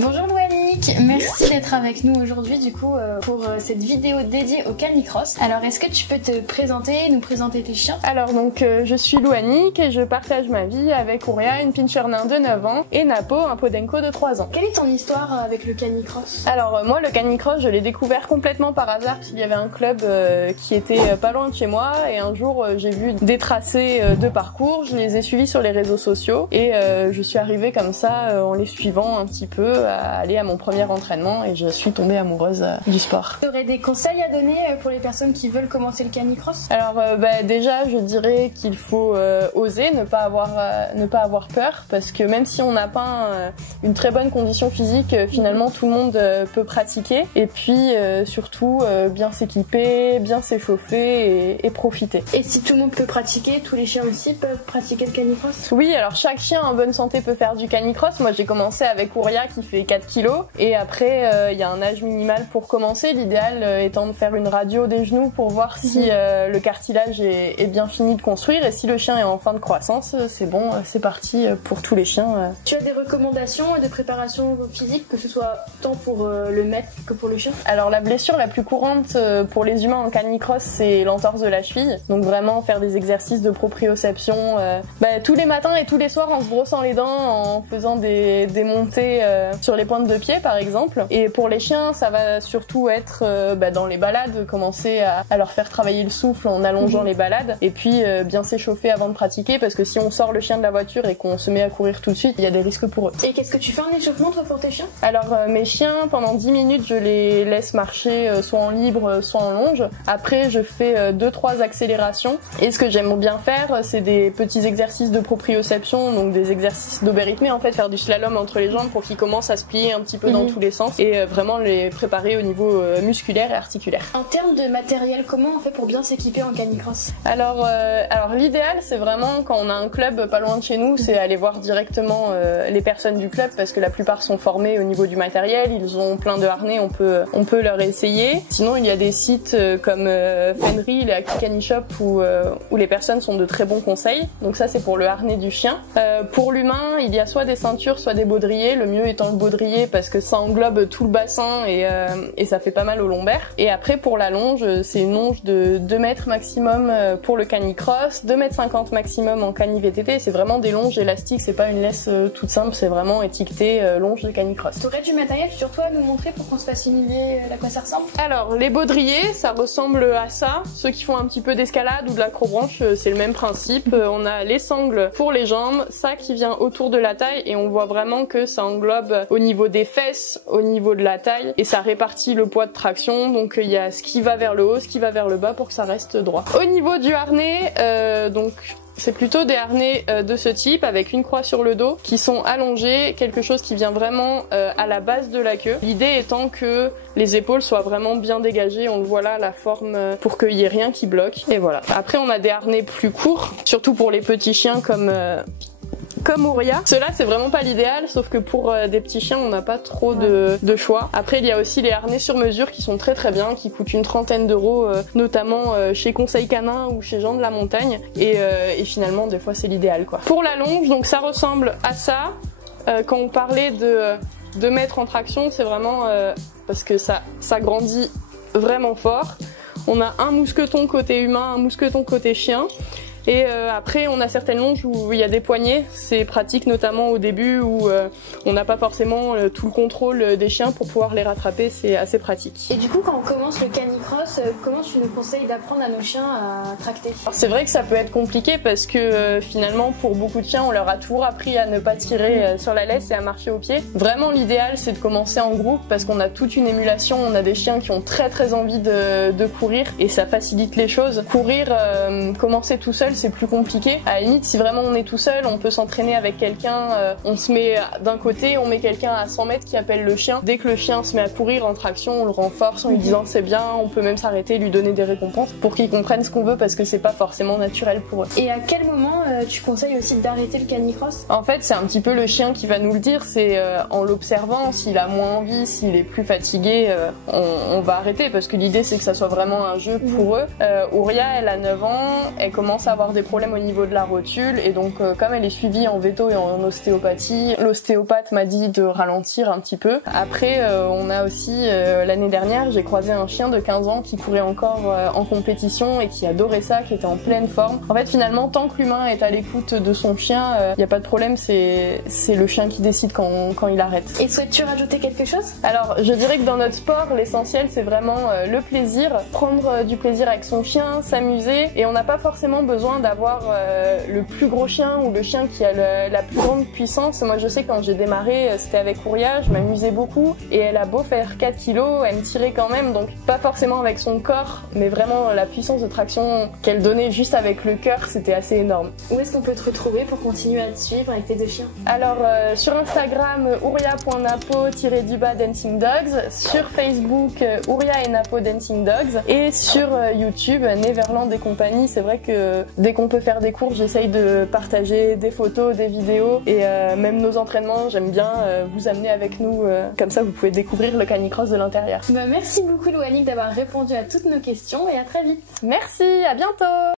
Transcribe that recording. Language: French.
Bonjour Louanique, merci d'être avec nous aujourd'hui pour cette vidéo dédiée au canicross. Alors est-ce que tu peux te présenter, nous présenter tes chiens? Alors donc je suis Louanique et je partage ma vie avec Ouria, une pinscher nain de 9 ans, et Napo, un podenco de 3 ans. Quelle est ton histoire avec le canicross? Alors moi le canicross je l'ai découvert complètement par hasard parce qu'il y avait un club qui était pas loin de chez moi et un jour j'ai vu des tracés de parcours, je les ai suivis sur les réseaux sociaux et je suis arrivée comme ça en les suivant un petit peu à aller à mon premier entraînement et je suis tombée amoureuse du sport. Tu aurais des conseils à donner pour les personnes qui veulent commencer le canicross? Alors déjà je dirais qu'il faut oser, ne pas avoir peur, parce que même si on n'a pas une très bonne condition physique, finalement tout le monde peut pratiquer, et puis surtout bien s'équiper, bien s'échauffer et profiter. Et si tout le monde peut pratiquer, tous les chiens aussi peuvent pratiquer le canicross? Oui, alors chaque chien en bonne santé peut faire du canicross. Moi j'ai commencé avec Ouria qui fait 4 kilos et après il y a un âge minimal pour commencer, l'idéal étant de faire une radio des genoux pour voir si le cartilage est bien fini de construire, et si le chien est en fin de croissance, c'est bon, c'est parti pour tous les chiens. Tu as des recommandations de préparation physique, que ce soit tant pour le maître que pour le chien? Alors la blessure la plus courante pour les humains en canicross, c'est l'entorse de la cheville, donc vraiment faire des exercices de proprioception tous les matins et tous les soirs en se brossant les dents, en faisant des montées sur les pointes de pied par exemple. Et pour les chiens ça va surtout être dans les balades, commencer à leur faire travailler le souffle en allongeant les balades, et puis bien s'échauffer avant de pratiquer, parce que si on sort le chien de la voiture et qu'on se met à courir tout de suite, il y a des risques pour eux. Et qu'est-ce que tu fais en échauffement toi pour tes chiens? Alors mes chiens, pendant 10 minutes je les laisse marcher soit en libre soit en longe. Après je fais 2-3 accélérations, et ce que j'aime bien faire c'est des petits exercices de proprioception, donc des exercices d'oberrythmie en fait, faire du slalom entre les jambes pour qu'ils commencent à se plier un petit peu dans tous les sens, et vraiment les préparer au niveau musculaire et articulaire. En termes de matériel, comment on fait pour bien s'équiper en canicross? Alors l'idéal c'est vraiment, quand on a un club pas loin de chez nous, c'est aller voir directement les personnes du club, parce que la plupart sont formés au niveau du matériel, ils ont plein de harnais, on peut leur essayer. Sinon il y a des sites comme Fenry, les Canishop où les personnes sont de très bons conseils, donc ça c'est pour le harnais du chien. Pour l'humain il y a soit des ceintures soit des baudriers, le mieux étant le baudrier parce que ça englobe tout le bassin et ça fait pas mal au lombaire. Et après pour la longe, c'est une longe de 2 mètres maximum pour le canicross, 2,50 m maximum en cani VTT, c'est vraiment des longes élastiques, c'est pas une laisse toute simple, c'est vraiment étiqueté longe de canicross. Tu aurais du matériel sur toi à nous montrer pour qu'on se fasse une idée à quoi ça ressemble? Alors les baudriers ça ressemble à ça, ceux qui font un petit peu d'escalade ou de l'acrobranche c'est le même principe. On a les sangles pour les jambes, ça qui vient autour de la taille, et on voit vraiment que ça englobe au niveau des fesses, au niveau de la taille, et ça répartit le poids de traction, donc il y a ce qui va vers le haut, ce qui va vers le bas pour que ça reste droit. Au niveau du harnais, donc c'est plutôt des harnais de ce type avec une croix sur le dos qui sont allongés, quelque chose qui vient vraiment à la base de la queue. L'idée étant que les épaules soient vraiment bien dégagées, on le voit là, la forme, pour qu'il n'y ait rien qui bloque. Et voilà. Après on a des harnais plus courts, surtout pour les petits chiens comme Ouria. Cela c'est vraiment pas l'idéal, sauf que pour des petits chiens on n'a pas trop de choix. Après il y a aussi les harnais sur mesure qui sont très très bien, qui coûtent une trentaine d'euros, notamment chez Conseil Canin ou chez Jean de la Montagne, et finalement des fois c'est l'idéal quoi. Pour la longe, donc ça ressemble à ça. Quand on parlait de mettre en traction, c'est vraiment parce que ça grandit vraiment fort. On a un mousqueton côté humain, un mousqueton côté chien. Et après on a certaines longes où il y a des poignées, c'est pratique notamment au début où on n'a pas forcément tout le contrôle des chiens pour pouvoir les rattraper, c'est assez pratique. Et du coup quand on commence le canicross, comment tu nous conseilles d'apprendre à nos chiens à tracter? C'est vrai que ça peut être compliqué parce que finalement pour beaucoup de chiens on leur a toujours appris à ne pas tirer sur la laisse et à marcher au pied. Vraiment l'idéal c'est de commencer en groupe parce qu'on a toute une émulation, on a des chiens qui ont très très envie de courir et ça facilite les choses. Courir, commencer tout seul c'est plus compliqué. À la limite, si vraiment on est tout seul, on peut s'entraîner avec quelqu'un, on se met d'un côté, on met quelqu'un à 100 mètres qui appelle le chien. Dès que le chien se met à courir en traction, on le renforce en lui disant c'est bien, on peut même s'arrêter, lui donner des récompenses pour qu'ils comprennent ce qu'on veut parce que c'est pas forcément naturel pour eux. Et à quel moment tu conseilles aussi d'arrêter le canicross? En fait, c'est un petit peu le chien qui va nous le dire, c'est en l'observant, s'il a moins envie, s'il est plus fatigué, on va arrêter parce que l'idée c'est que ça soit vraiment un jeu pour eux. Ouria, elle a 9 ans, elle commence à avoir avoir des problèmes au niveau de la rotule et donc comme elle est suivie en véto et en ostéopathie, l'ostéopathe m'a dit de ralentir un petit peu. Après on a aussi l'année dernière j'ai croisé un chien de 15 ans qui courait encore en compétition et qui adorait ça, qui était en pleine forme. En fait finalement tant que l'humain est à l'écoute de son chien, il n'y a pas de problème, c'est le chien qui décide quand il arrête. Et souhaites-tu rajouter quelque chose? Alors je dirais que dans notre sport l'essentiel c'est vraiment le plaisir, prendre du plaisir avec son chien, s'amuser et on n'a pas forcément besoin d'avoir le plus gros chien ou le chien qui a la plus grande puissance. Moi je sais quand j'ai démarré c'était avec Ouria, je m'amusais beaucoup et elle a beau faire 4 kilos, elle me tirait quand même, donc pas forcément avec son corps mais vraiment la puissance de traction qu'elle donnait juste avec le cœur, c'était assez énorme. Où est-ce qu'on peut te retrouver pour continuer à te suivre avec tes deux chiens? Alors sur Instagram ouria.napo-dancing dogs, sur Facebook Ouria et Napo Dancing Dogs et sur YouTube Neverland et compagnie. C'est vrai que dès qu'on peut faire des cours j'essaye de partager des photos, des vidéos et même nos entraînements j'aime bien vous amener avec nous, comme ça vous pouvez découvrir le canicross de l'intérieur. Merci beaucoup Louanique d'avoir répondu à toutes nos questions et à très vite. Merci, à bientôt.